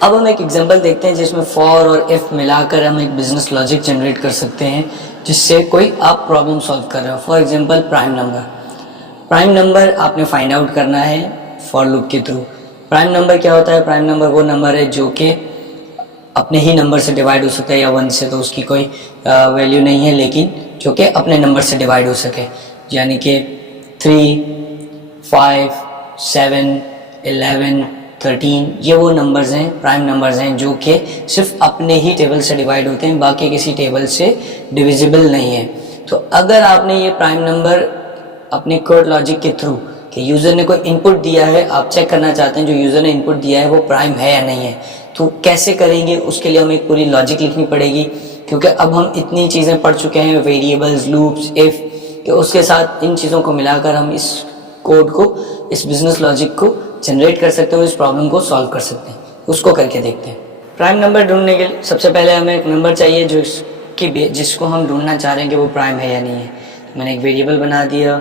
अब हम एक एग्जांपल देखते हैं जिसमें फॉर और इफ मिलाकर हम एक बिजनेस लॉजिक जनरेट कर सकते हैं जिससे कोई आप प्रॉब्लम सॉल्व कर रहे हो। फॉर एग्जांपल प्राइम नंबर आपने फाइंड आउट करना है फॉर लूप के थ्रू। प्राइम नंबर क्या होता है? प्राइम नंबर वो नंबर है जो कि अपने ही नंबर से डिवाइड हो सकता है, या 1 से तो उसकी कोई वैल्यू नहीं है, लेकिन जो कि अपने नंबर से डिवाइड हो सके, यानी कि 3, 5, 7, 11, 13 ये वो नंबर्स हैं, प्राइम नंबर्स हैं जो कि सिर्फ अपने ही टेबल से डिवाइड होते हैं, बाकी किसी टेबल से डिविजिबल नहीं है। तो अगर आपने ये प्राइम नंबर अपने कोड लॉजिक के थ्रू कि यूज़र ने कोई इनपुट दिया है, आप चेक करना चाहते हैं जो यूज़र ने इनपुट दिया है वो प्राइम है या नहीं है, तो कैसे करेंगे? उसके लिए हमें एक पूरी लॉजिक लिखनी पड़ेगी, क्योंकि अब हम इतनी चीज़ें पढ़ चुके हैं, वेरिएबल्स, लूप्स, इफ़, कि उसके साथ इन चीज़ों को मिलाकर हम इस कोड को, इस बिजनेस लॉजिक को जनरेट कर सकते हैं, इस प्रॉब्लम को सॉल्व कर सकते हैं। उसको करके देखते हैं। प्राइम नंबर ढूंढने के लिए सबसे पहले हमें एक नंबर चाहिए जिसको हम ढूंढना चाह रहे हैं कि वो प्राइम है या नहीं है। तो मैंने एक वेरिएबल बना दिया।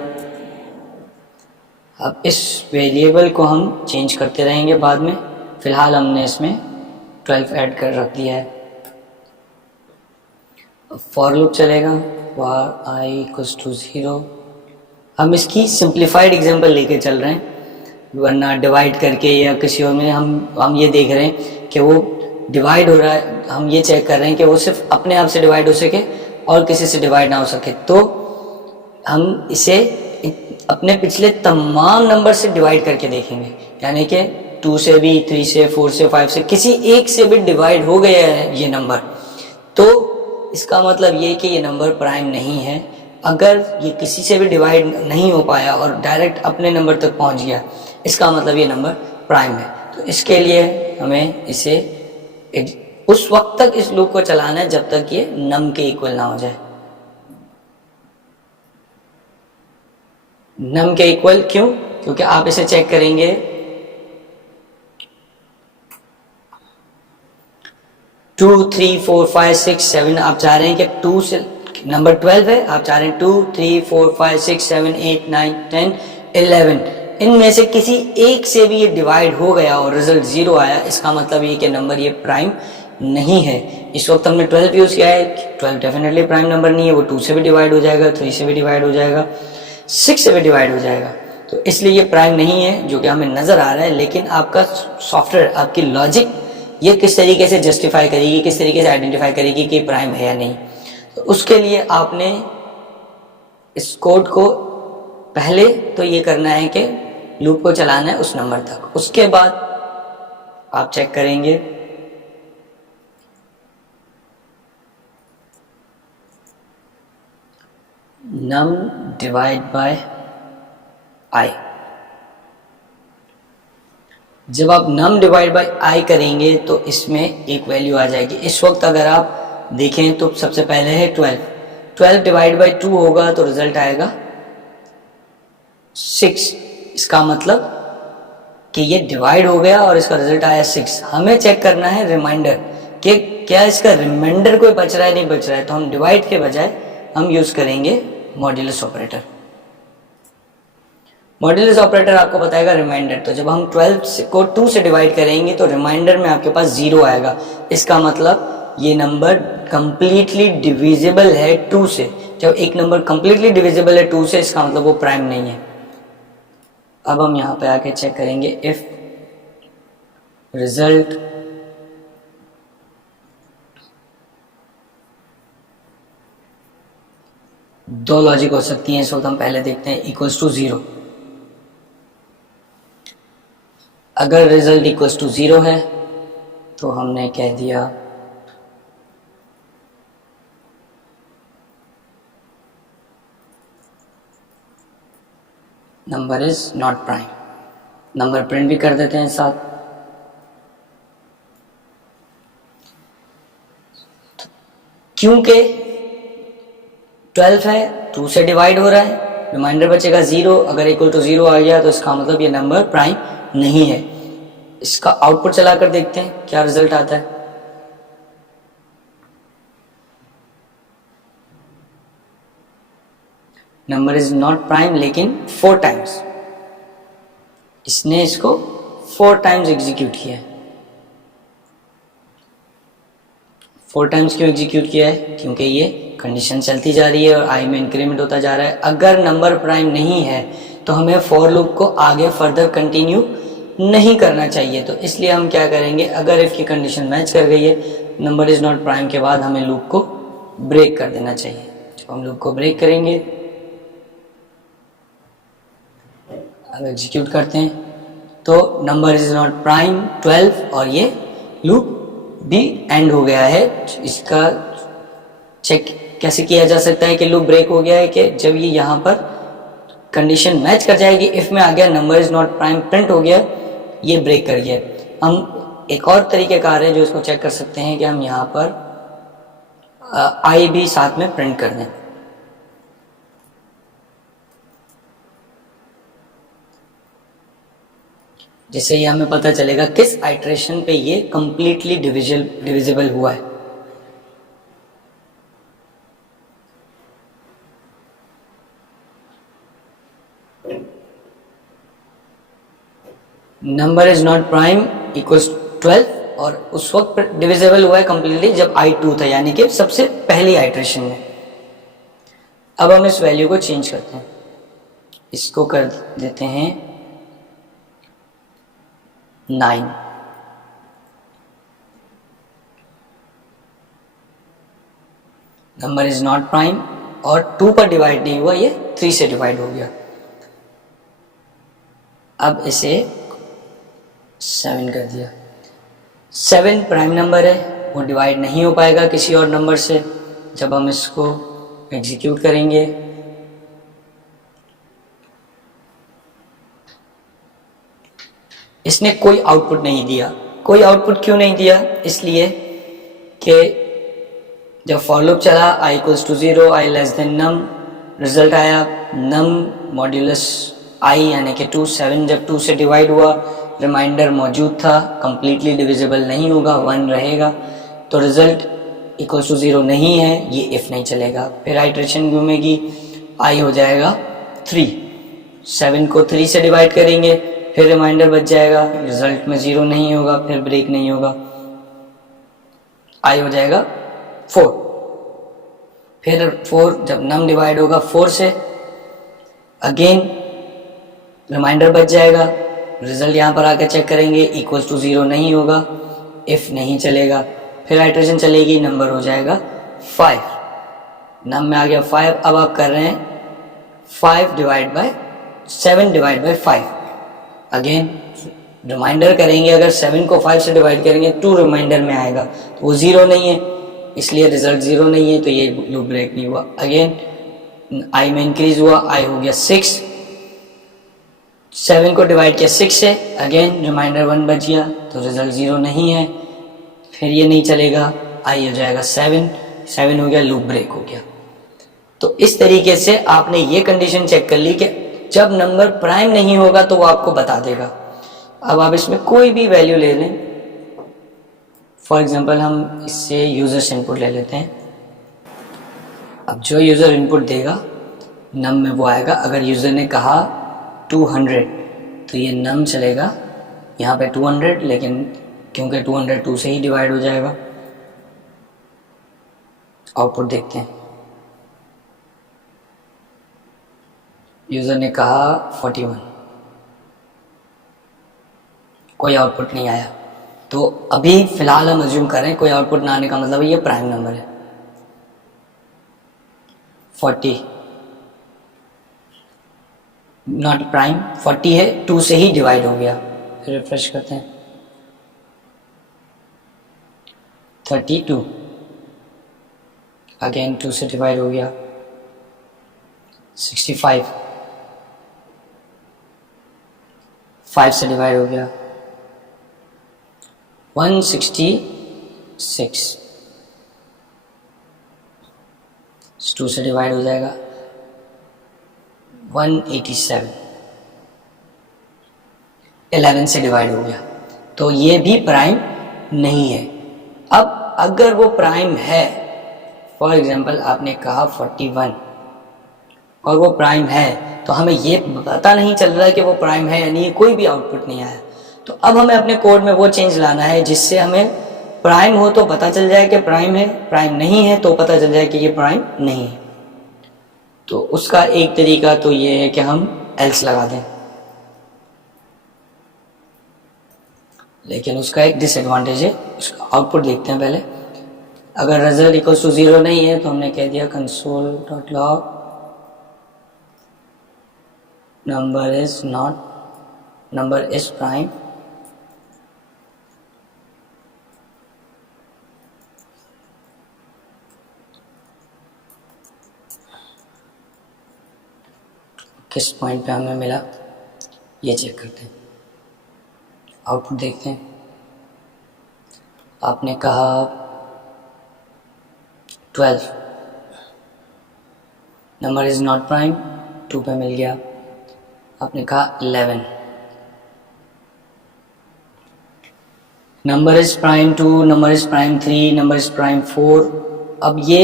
अब इस वेरिएबल को हम चेंज करते रहेंगे बाद में। फ़िलहाल हमने इसमें 12 ऐड कर रख दिया है। फॉर लूप चलेगा, फॉर i = 0। हम इसकी सिंप्लीफाइड एग्जांपल लेके चल रहे हैं, वरना डिवाइड करके या किसी और में हम ये देख रहे हैं कि वो डिवाइड हो रहा है। हम ये चेक कर रहे हैं कि वो सिर्फ अपने आप से डिवाइड हो सके और किसी से डिवाइड ना हो सके। तो हम इसे अपने पिछले तमाम नंबर से डिवाइड करके देखेंगे, यानी कि 2 से भी, 3 से, 4 से, 5 से, किसी एक से भी डिवाइड हो गया है ये नंबर, तो इसका मतलब ये कि ये नंबर प्राइम नहीं है। अगर ये किसी से भी डिवाइड नहीं हो पाया और डायरेक्ट अपने नंबर तक पहुंच गया, इसका मतलब ये नंबर प्राइम है। तो इसके लिए हमें इसे उस वक्त तक इस लूप को चलाना है जब तक ये नम के इक्वल ना हो जाए। नम के इक्वल क्यों? क्योंकि आप इसे चेक करेंगे, 2, 3, 4, 5, 6, 7 आप चाह रहे हैं कि 2 से नंबर 12 है, आप चाह रहे हैं 2, 3, 4, 5, 6, 7, 8, 9, 10, 11 इनमें से किसी एक से भी ये डिवाइड हो गया और रिजल्ट 0 आया, इसका मतलब ये कि नंबर ये प्राइम नहीं है। इस वक्त हमने 12 यूज़ किया है, 12 डेफिनेटली प्राइम नंबर नहीं है। वो 2 से भी डिवाइड हो जाएगा, 3 से भी डिवाइड हो जाएगा, 6 से भी डिवाइड हो जाएगा। तो इसलिए ये प्राइम नहीं है, जो कि हमें नज़र आ रहा है। लेकिन आपका सॉफ्टवेयर, आपकी लॉजिक ये किस तरीके से जस्टिफाई करेगी, किस तरीके से आइडेंटिफाई करेगी कि प्राइम है या नहीं। तो उसके लिए आपने इस कोड को पहले तो ये करना है कि लूप को चलाना है उस नंबर तक। उसके बाद आप चेक करेंगे num डिवाइड बाय i। जब आप num डिवाइड बाय i करेंगे तो इसमें एक वैल्यू आ जाएगी। इस वक्त अगर आप देखें तो सबसे पहले है 12 डिवाइड बाय 2 होगा तो रिजल्ट आएगा 6। इसका मतलब कि ये डिवाइड हो गया और इसका रिजल्ट आया 6। हमें चेक करना है रिमाइंडर कि क्या इसका रिमाइंडर कोई बच रहा है, नहीं बच रहा है। तो हम डिवाइड के बजाय हम यूज करेंगे मॉड्यूलस ऑपरेटर। मॉड्यूलस ऑपरेटर आपको बताएगा रिमाइंडर। तो जब हम 12 को 2 से डिवाइड करेंगे तो रिमाइंडर में आपके पास 0 आएगा। इसका मतलब ये नंबर कंप्लीटली डिविजिबल है 2 से। जब एक नंबर कंप्लीटली डिविजिबल है 2 से, इसका मतलब वो प्राइम नहीं है। अब हम यहाँ पे आके चेक करेंगे इफ रिजल्ट दो लॉजिक हो सकती हैं। इस वक्त हम पहले देखते हैं इक्वल्स टू 0। अगर रिजल्ट इक्वल्स टू 0 है तो हमने कह दिया number is not prime. Number print भी कर देते हैं साथ। क्योंकि 12 है, 2 से डिवाइड हो रहा है, रिमाइंडर बचेगा 0। अगर इक्वल टू 0 आ गया तो इसका मतलब ये नंबर प्राइम नहीं है। इसका आउटपुट चलाकर देखते हैं क्या रिजल्ट आता है। नंबर इज नॉट प्राइम, लेकिन 4 टाइम्स इसने इसको 4 टाइम्स एग्जीक्यूट किया है। 4 टाइम्स क्यों एग्जीक्यूट किया है? क्योंकि ये कंडीशन चलती जा रही है और आई में इंक्रीमेंट होता जा रहा है। अगर नंबर प्राइम नहीं है तो हमें फॉर लूप को आगे फर्दर कंटिन्यू नहीं करना चाहिए। तो इसलिए हम क्या करेंगे, अगर इफ की कंडीशन मैच कर गई है, नंबर इज नॉट प्राइम के बाद हमें लूप को ब्रेक कर देना चाहिए। जब हम लूप को ब्रेक करेंगे, अब एग्जीक्यूट करते हैं, तो नंबर इज नॉट प्राइम 12 और ये लूप भी एंड हो गया है। इसका चेक कैसे किया जा सकता है कि लूप ब्रेक हो गया है? कि जब ये यहाँ पर कंडीशन मैच कर जाएगी, इफ में आ गया number is not prime print हो गया, ये ब्रेक कर गया। हम एक और तरीकेकार है जो इसको चेक कर सकते हैं कि हम यहाँ पर आई भी साथ में प्रिंट कर दें। जिससे ये हमें पता चलेगा किस आइटरेशन पे ये कंप्लीटली डिविजिबल हुआ है। Number is not prime equals 12 और उस वक्त डिविजिबल हुआ है कंप्लीटली जब I2 था, यानी कि सबसे पहली आइटरेशन में। अब हम इस वैल्यू को चेंज करते हैं, इसको कर देते हैं 9। नंबर इज नॉट प्राइम और 2 पर डिवाइड नहीं हुआ, ये 3 से डिवाइड हो गया। अब इसे 7 कर दिया। 7 प्राइम नंबर है, वो डिवाइड नहीं हो पाएगा किसी और नंबर से। जब हम इसको एग्जीक्यूट करेंगे, इसने कोई आउटपुट नहीं दिया। कोई आउटपुट क्यों नहीं दिया? इसलिए कि जब फॉर लूप चला i equals to 0, i less than num, result आया नम मॉड्यूलस i यानी कि 2। 7 जब 2 से डिवाइड हुआ, रिमाइंडर मौजूद था, कंप्लीटली डिविजिबल नहीं होगा, 1 रहेगा, तो रिजल्ट इक्वल्स टू 0 नहीं है, ये इफ नहीं चलेगा। फिर आइटरेशन घूमेगी, i हो जाएगा 3। 7 को 3 से डिवाइड करेंगे, फिर रिमाइंडर बच जाएगा, रिजल्ट में 0 नहीं होगा, फिर ब्रेक नहीं होगा, i हो जाएगा 4। फिर 4 जब नम डिवाइड होगा 4 से, अगेन रिमाइंडर बच जाएगा, रिजल्ट यहाँ पर आकर चेक करेंगे, इक्वल्स टू 0 नहीं होगा, इफ नहीं चलेगा। फिर आइटरेशन चलेगी, नंबर हो जाएगा 5। नम में आ गया 5। अब आप कर रहे हैं 7 डिवाइड बाय 5। अगेन रिमाइंडर करेंगे, अगर 7 को 5 से डिवाइड करेंगे 2 रिमाइंडर में आएगा, तो वो 0 नहीं है, इसलिए रिजल्ट 0 नहीं है, तो ये लूप ब्रेक नहीं हुआ। अगेन आई में इंक्रीज हुआ, आई हो गया 6। 7 को डिवाइड किया 6 से, अगेन रिमाइंडर 1 बच गया, तो रिजल्ट 0 नहीं है, फिर ये नहीं चलेगा, आई हो जाएगा 7 हो गया, लूप ब्रेक हो गया। तो इस तरीके से आपने ये कंडीशन चेक कर ली कि जब नंबर प्राइम नहीं होगा तो वो आपको बता देगा। अब आप इसमें कोई भी वैल्यू ले लें, फॉर एग्जांपल हम इससे यूजर से इनपुट ले लेते हैं। अब जो यूजर इनपुट देगा नम में वो आएगा। अगर यूजर ने कहा 200 तो ये नम चलेगा यहाँ पे 200, लेकिन क्योंकि 200 2 से ही डिवाइड हो जाएगा। आउटपुट देखते हैं, यूजर ने कहा 41, कोई आउटपुट नहीं आया। तो अभी फिलहाल हम अज्यूम करें कोई आउटपुट ना आने का मतलब ये प्राइम नंबर है। 40 नॉट प्राइम, 40 है, 2 से ही डिवाइड हो गया। फिर रिफ्रेश करते हैं, 32 अगेन 2 से डिवाइड हो गया। 65 5 से डिवाइड हो गया। 166 2 से डिवाइड हो जाएगा। 187 11 से डिवाइड हो गया, तो ये भी प्राइम नहीं है। अब अगर वो प्राइम है, फॉर एग्जांपल आपने कहा 41 और वो प्राइम है, तो हमें ये पता नहीं चल रहा है कि वो प्राइम है या नहीं, कोई भी आउटपुट नहीं आया। तो अब हमें अपने कोड में वो चेंज लाना है जिससे हमें प्राइम हो तो पता चल जाए कि प्राइम है, प्राइम नहीं है तो पता चल जाए कि ये प्राइम नहीं है। तो उसका एक तरीका तो ये है कि हम एल्स लगा दें, लेकिन उसका एक डिसएडवांटेज है। उसका आउटपुट देखते हैं पहले। अगर रिजल्ट इक्वल्स टू 0 नहीं है तो हमने कह दिया console dot log number is prime, किस पॉइंट पे हमें मिला ये चेक करते हैं। आउटपुट देखते हैं। आपने कहा 12, नंबर इज नॉट प्राइम, 2 पे मिल गया। आपने कहा 11, number is prime 2, number is prime 3, number is prime 4। अब ये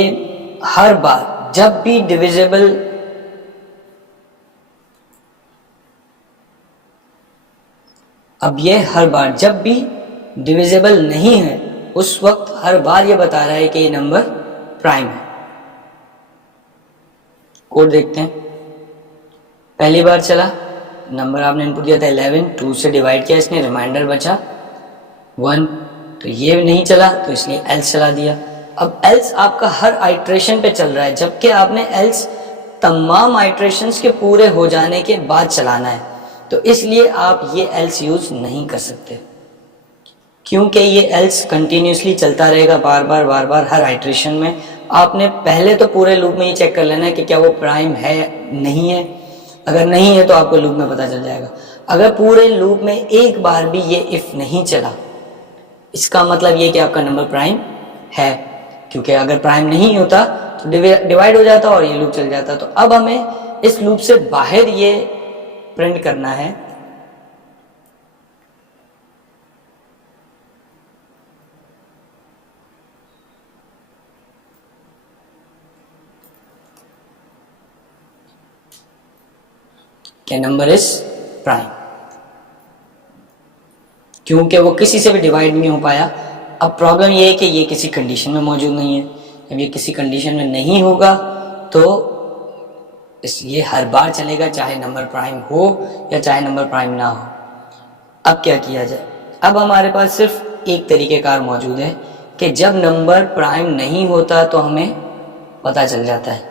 हर बार जब भी डिविजिबल नहीं है उस वक्त हर बार ये बता रहा है कि ये नंबर प्राइम है। कोड देखते हैं। पहली बार चला, नंबर आपने इनपुट दिया था 11, 2 से डिवाइड किया इसने, रिमाइंडर बचा 1, तो ये नहीं चला तो इसलिए एल्स चला दिया। अब एल्स आपका हर आइट्रेशन पे चल रहा है, जबकि आपने एल्स तमाम आइट्रेशंस के पूरे हो जाने के बाद चलाना है। तो इसलिए आप ये एल्स यूज नहीं कर सकते, क्योंकि ये एल्स कंटिन्यूसली चलता रहेगा बार बार हर आइट्रेशन में। आपने पहले तो पूरे लूप में ये चेक कर लेना है कि क्या वो प्राइम है नहीं है। अगर नहीं है तो आपको लूप में पता चल जाएगा। अगर पूरे लूप में एक बार भी ये इफ नहीं चला, इसका मतलब ये कि आपका नंबर प्राइम है, क्योंकि अगर प्राइम नहीं होता तो डिवाइड हो जाता और ये लूप चल जाता। तो अब हमें इस लूप से बाहर ये प्रिंट करना है कि नंबर इज प्राइम, क्योंकि वो किसी से भी डिवाइड नहीं हो पाया। अब प्रॉब्लम ये है कि ये किसी कंडीशन में मौजूद नहीं है। जब ये किसी कंडीशन में नहीं होगा तो ये हर बार चलेगा, चाहे नंबर प्राइम हो या चाहे नंबर प्राइम ना हो। अब क्या किया जाए? अब हमारे पास सिर्फ एक तरीक़ेकार मौजूद है कि जब नंबर प्राइम नहीं होता तो हमें पता चल जाता है,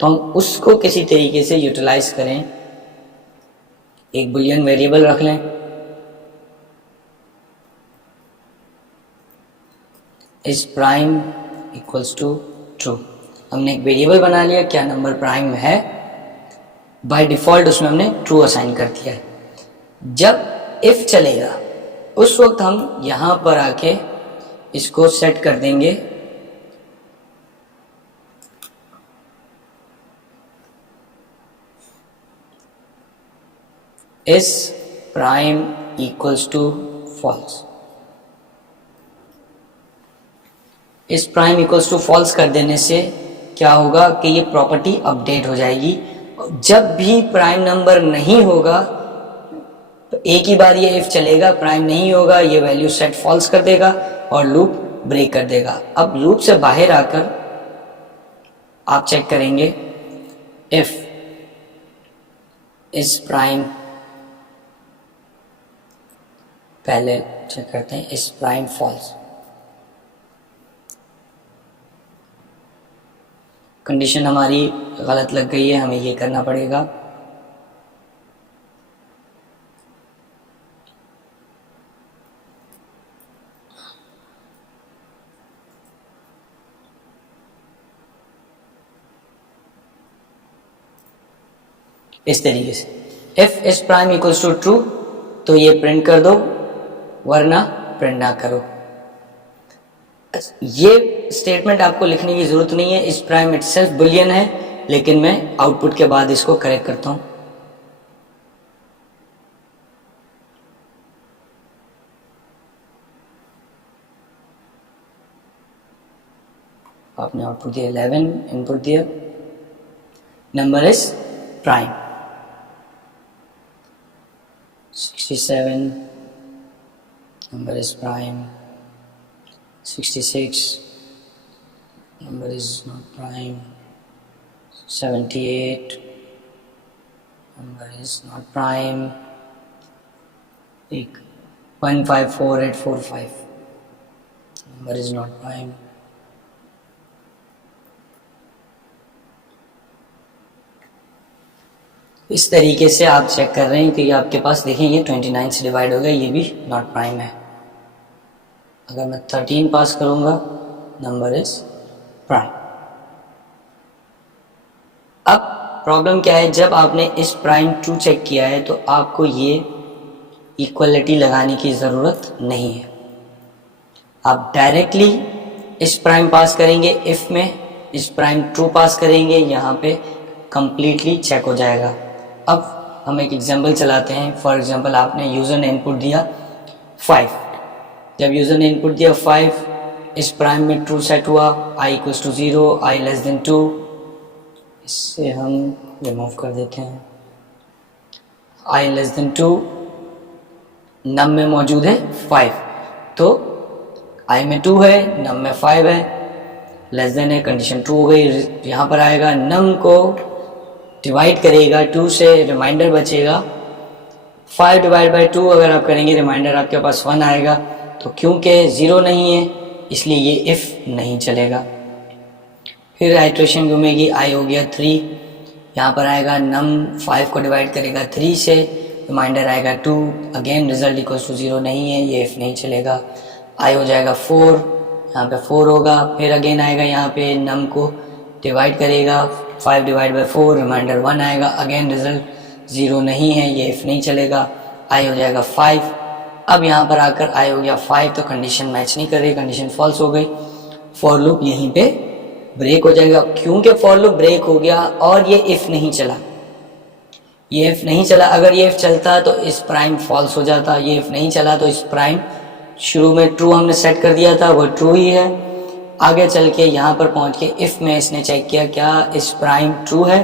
तो हम उसको किसी तरीके से यूटिलाइज करें। एक बुलियन वेरिएबल रख लें, is prime equals to true. हमने एक वेरिएबल बना लिया, क्या नंबर प्राइम है, बाय डिफ़ॉल्ट उसमें हमने ट्रू असाइन कर दिया है। जब इफ चलेगा उस वक्त हम यहाँ पर आके इसको सेट कर देंगे is prime equals to false. इस प्राइम इक्वल्स टू फॉल्स कर देने से क्या होगा कि ये प्रॉपर्टी अपडेट हो जाएगी। जब भी प्राइम नंबर नहीं होगा तो एक ही बार ये इफ चलेगा, प्राइम नहीं होगा ये वैल्यू सेट फॉल्स कर देगा और लूप ब्रेक कर देगा। अब लूप से बाहर आकर आप चेक करेंगे इफ इज प्राइम, पहले चेक करते हैं इज प्राइम फॉल्स। कंडीशन हमारी गलत लग गई है, हमें ये करना पड़ेगा। इस तरीके से if is prime equals to true तो ये प्रिंट कर दो, वरना प्रिंट ना करो। ये स्टेटमेंट आपको लिखने की जरूरत नहीं है, इस प्राइम इटसेल्फ बुलियन है, लेकिन मैं आउटपुट के बाद इसको करेक्ट करता हूं। आपने आउटपुट दिया 11, इनपुट दिया number is prime 67, number is prime 66, number is not prime. 78, number is not prime. 154845, number is not prime. इस तरीके से आप चेक कर रहे हैं कि आपके पास देखिए ये 29 से डिवाइड हो गया, ये भी नॉट प्राइम है। अगर मैं 13 पास करूंगा, नंबर इज प्राइम। अब प्रॉब्लम क्या है, जब आपने इस प्राइम ट्रू चेक किया है तो आपको ये इक्वलिटी लगाने की ज़रूरत नहीं है। आप डायरेक्टली इस प्राइम पास करेंगे इफ़ में, इस प्राइम ट्रू पास करेंगे, यहाँ पे कंप्लीटली चेक हो जाएगा। अब हम एक एग्जांपल चलाते हैं। फॉर एग्जांपल आपने यूज़र ने इनपुट दिया 5। जब यूज़र ने इनपुट दिया 5, इस प्राइम में ट्रू सेट हुआ, i equals to 0, i less than 2। इससे हम रिमूव कर देते हैं। i लेस देन 2, नम में मौजूद है 5, तो i में 2 है, नम में 5 है, लेस देन है, कंडीशन ट्रू हो गई। यहाँ पर आएगा नम को डिवाइड करेगा 2 से, रिमाइंडर बचेगा 5 डिवाइड बाई 2 अगर आप करेंगे, रिमाइंडर आपके पास 1 आएगा। तो क्योंकि 0 नहीं है इसलिए ये इफ़ नहीं चलेगा। फिर आइट्रेशन घूमेगी, i हो गया 3, यहाँ पर आएगा नम 5 को डिवाइड करेगा 3 से, रिमाइंडर आएगा 2, अगेन रिजल्ट इक्वल्स टू 0 नहीं है, ये इफ़ नहीं चलेगा। i हो जाएगा 4, यहाँ पे 4 होगा। फिर अगेन आएगा यहाँ पे नम को डिवाइड करेगा 5 डिवाइड बाई 4, रिमाइंडर 1 आएगा, अगेन रिजल्ट 0 नहीं है, ये इफ़ नहीं चलेगा। i हो जाएगा 5। अब यहाँ पर आकर i हो गया 5, तो कंडीशन मैच नहीं कर रही, कंडीशन फॉल्स हो गई। फॉर लूप यहीं पे ब्रेक हो जाएगा। क्योंकि फॉर लूप ब्रेक हो गया और ये इफ़ नहीं चला, ये इफ़ नहीं चला। अगर ये इफ़ चलता तो इस प्राइम फॉल्स हो जाता, ये इफ़ नहीं चला तो इस प्राइम शुरू में ट्रू हमने सेट कर दिया था, वो ट्रू ही है। आगे चल के यहाँ पर पहुँच के इफ़ में इसने चेक किया क्या इस प्राइम ट्रू है,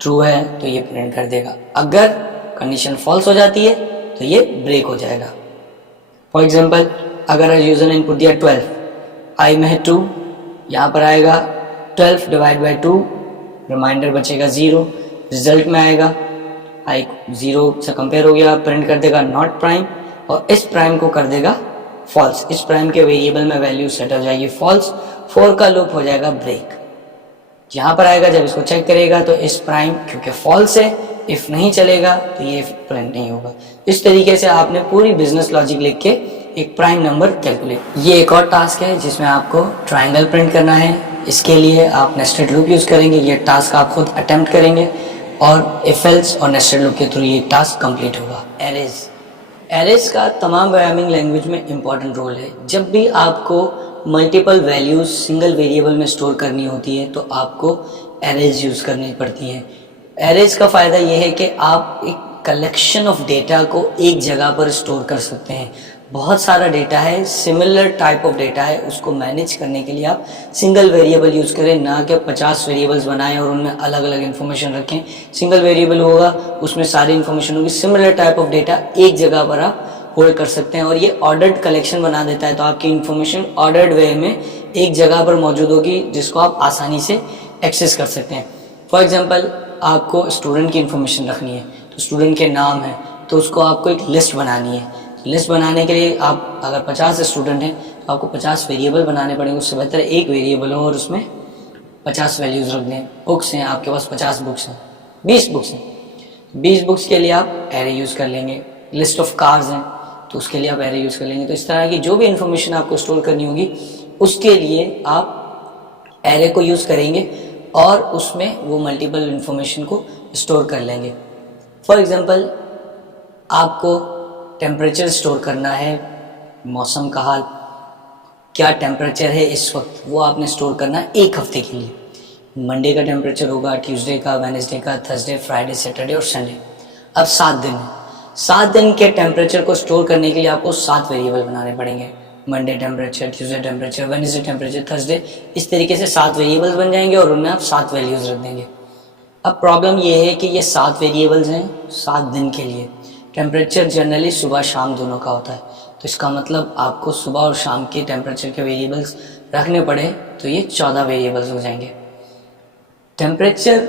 ट्रू है तो ये प्रिंट कर देगा। अगर कंडीशन फॉल्स हो जाती है तो ये ब्रेक हो जाएगा। फॉर एग्जांपल अगर यूज़र ने इनपुट दिया 12, i में है 2, यहाँ पर आएगा 12 डिवाइड बाई 2, रिमाइंडर बचेगा 0, रिजल्ट में आएगा i 0 से कंपेयर हो गया, प्रिंट कर देगा नॉट प्राइम और इस प्राइम को कर देगा फॉल्स। इस प्राइम के वेरिएबल में वैल्यू सेट हो जाएगी फॉल्स, 4 का लूप हो जाएगा ब्रेक। यहाँ पर आएगा जब इसको चेक करेगा तो इस प्राइम क्योंकि फॉल्स है, इफ़ नहीं चलेगा तो ये प्रिंट नहीं होगा। इस तरीके से आपने पूरी बिजनेस लॉजिक लिख के एक प्राइम नंबर कैलकुलेट। ये एक और टास्क है जिसमें आपको ट्रायंगल प्रिंट करना है। इसके लिए आप नेस्टेड लूप यूज़ करेंगे। ये टास्क आप खुद अटेम्प्ट करेंगे और इफ एल्स और नेस्टेड लूप के थ्रू ये टास्क कंप्लीट होगा। एरेज का तमाम प्रोग्रामिंग लैंग्वेज में इम्पॉर्टेंट रोल है। जब भी आपको मल्टीपल वैल्यूज़ सिंगल वेरिएबल में स्टोर करनी होती है तो आपको एरेज यूज़ करनी पड़ती हैं। एरेज का फ़ायदा ये है कि आप एक कलेक्शन ऑफ डेटा को एक जगह पर स्टोर कर सकते हैं। बहुत सारा डेटा है, सिमिलर टाइप ऑफ डेटा है, उसको मैनेज करने के लिए आप सिंगल वेरिएबल यूज़ करें, ना कि 50 वेरिएबल्स बनाएं और उनमें अलग अलग इन्फॉर्मेशन रखें। सिंगल वेरिएबल होगा, उसमें सारी इन्फॉर्मेशन होगी, सिमिलर टाइप ऑफ डेटा एक जगह पर आप होल्ड कर सकते हैं और ये ऑर्डर्ड कलेक्शन बना देता है। तो आपकी इन्फॉर्मेशन ऑर्डर्ड वे में एक जगह पर मौजूद होगी जिसको आप आसानी से एक्सेस कर सकते हैं। फॉर एग्जाम्पल आपको स्टूडेंट की इन्फॉर्मेशन रखनी है, तो स्टूडेंट के नाम है तो उसको आपको एक लिस्ट बनानी है। लिस्ट बनाने के लिए आप अगर 50 स्टूडेंट हैं तो आपको 50 वेरिएबल बनाने पड़ेंगे। उससे बेहतर एक वेरिएबल हो और उसमें 50 वैल्यूज़ रख दें। बुक्स हैं आपके पास 50 बुक्स हैं, 20 बुक्स हैं, 20 बुक्स के लिए आप एरे यूज़ कर लेंगे। लिस्ट ऑफ कार्स हैं तो उसके लिए आप एरे यूज़ कर लेंगे। तो इस तरह की जो भी इन्फॉर्मेशन आपको स्टोर करनी होगी उसके लिए आप एरे को यूज़ करेंगे और उसमें वो मल्टीपल इन्फॉर्मेशन को स्टोर कर लेंगे। फॉर एग्जांपल आपको टेम्परेचर स्टोर करना है, मौसम का हाल क्या टेम्परेचर है इस वक्त, वो आपने स्टोर करना है एक हफ्ते के लिए। मंडे का टेम्परेचर होगा, ट्यूसडे का, वेडनेसडे का, थर्सडे, फ्राइडे, सैटरडे और संडे। अब 7 दिन है। 7 दिन के टेम्परेचर को स्टोर करने के लिए आपको 7 वेरिएबल बनाने पड़ेंगे। Monday temperature, Tuesday temperature, Wednesday temperature, Thursday, इस तरीके से 7 वेरिएबल्स बन जाएंगे और उनमें आप 7 वैल्यूज़ रख देंगे। अब प्रॉब्लम ये है कि ये 7 वेरिएबल्स हैं 7 दिन के लिए। टेम्परेचर जनरली सुबह शाम दोनों का होता है, तो इसका मतलब आपको सुबह और शाम के टेम्परेचर के वेरिएबल्स रखने पड़े तो ये 14 वेरिएबल्स हो जाएंगे। टेम्परेचर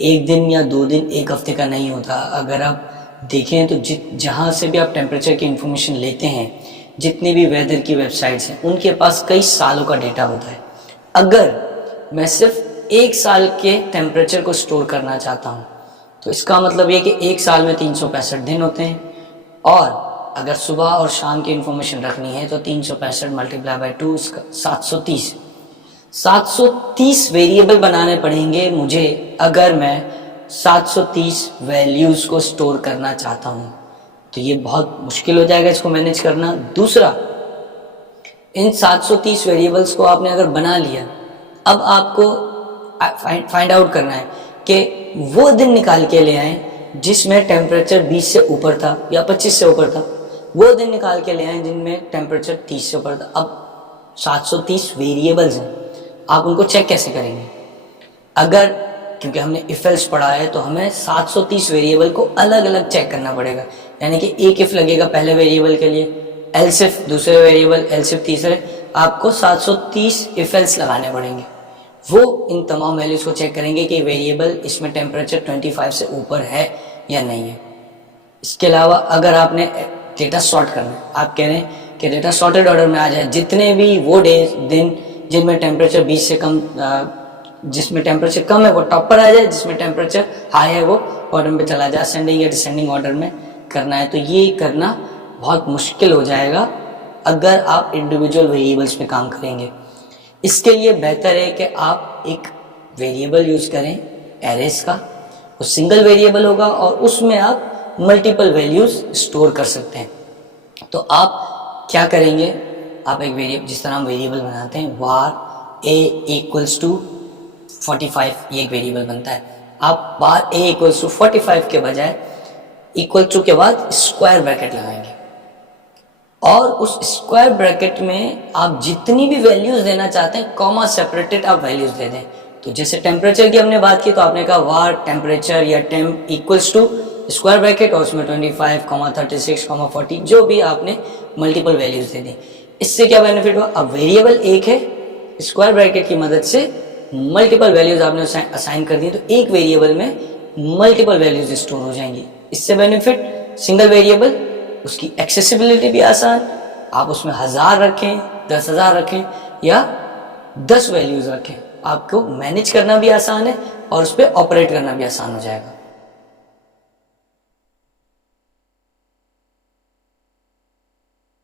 एक दिन या 2 दिन, एक हफ्ते का नहीं होता। अगर आप देखें तो जहाँ से भी आप टेम्परेचर की इन्फॉर्मेशन लेते हैं, जितनी भी वेदर की वेबसाइट्स हैं, उनके पास कई सालों का डेटा होता है। अगर मैं सिर्फ 1 साल के टेम्परेचर को स्टोर करना चाहता हूँ तो इसका मतलब ये कि 1 साल में 365 दिन होते हैं, और अगर सुबह और शाम की इन्फॉर्मेशन रखनी है तो 365 मल्टीप्लाई बाई 2 730 वेरिएबल बनाने पड़ेंगे मुझे अगर मैं 730 वैल्यूज़ को स्टोर करना चाहता हूँ। तो ये बहुत मुश्किल हो जाएगा इसको मैनेज करना। दूसरा, इन 730 वेरिएबल्स को आपने अगर बना लिया, अब आपको फाइंड आउट करना है कि वो दिन निकाल के ले आए जिसमें टेम्परेचर 20 से ऊपर था या 25 से ऊपर था, वो दिन निकाल के ले आए जिनमें टेम्परेचर 30 से ऊपर था। अब 730 वेरिएबल्स हैं, आप उनको चेक कैसे करेंगे? अगर, क्योंकि हमने इफ एल्स पढ़ा है तो हमें 730 वेरिएबल को अलग अलग चेक करना पड़ेगा। यानी कि एक इफ लगेगा पहले वेरिएबल के लिए, एल्स इफ दूसरे वेरिएबल, एल्स इफ तीसरे, आपको 730 इफ एल्स लगाने पड़ेंगे। वो इन तमाम वैल्यूज़ को चेक करेंगे कि वेरिएबल इसमें टेम्परेचर 25 से ऊपर है या नहीं है। इसके अलावा अगर आपने डेटा सॉर्ट करना है, आप कह रहे हैं कि डेटा सॉर्टेड ऑर्डर में आ जाए, जितने भी वो दिन जिनमें टेम्परेचर 20 से कम, जिसमें टेम्परेचर कम है वो टॉप पर आ जाए, जिसमें टेम्परेचर हाई है वो बॉटम पे चला जाए। असेंडिंग या डिसेंडिंग ऑर्डर में करना है तो ये करना बहुत मुश्किल हो जाएगा अगर आप इंडिविजुअल वेरिएबल्स पे काम करेंगे। इसके लिए बेहतर है कि आप एक वेरिएबल यूज करें एरेस का, वो सिंगल वेरिएबल होगा और उसमें आप मल्टीपल वैल्यूज स्टोर कर सकते हैं। तो आप क्या करेंगे, आप एक वेरिएबल, जिस तरह हम वेरिएबल बनाते हैं var a इक्वल्स टू 45, ये एक वेरिएबल बनता है। आप var a इक्वल्स टू 45 के बजाय इक्वल टू के बाद स्क्वायर ब्रैकेट लगाएंगे और उस स्क्वायर ब्रैकेट में आप जितनी भी वैल्यूज देना चाहते हैं कॉमा सेपरेटेड आप वैल्यूज दे दें। तो जैसे टेम्परेचर की हमने बात की तो आपने कहा var टेम्परेचर या temp equals to square bracket और उसमें 25, 36, 40 जो भी आपने मल्टीपल वैल्यूज दे दी। इससे क्या बेनिफिट हुआ, अब वेरिएबल एक है, स्क्वायर ब्रैकेट की मदद से मल्टीपल वैल्यूज आपने असाइन कर दी तो एक वेरिएबल में मल्टीपल वैल्यूज स्टोर हो जाएंगी। इससे बेनिफिट, सिंगल वेरिएबल, उसकी एक्सेसिबिलिटी भी आसान, आप उसमें 1000 रखें, 10,000 रखें या 10 वैल्यूज रखें, आपको मैनेज करना भी आसान है और उस पर ऑपरेट करना भी आसान हो जाएगा।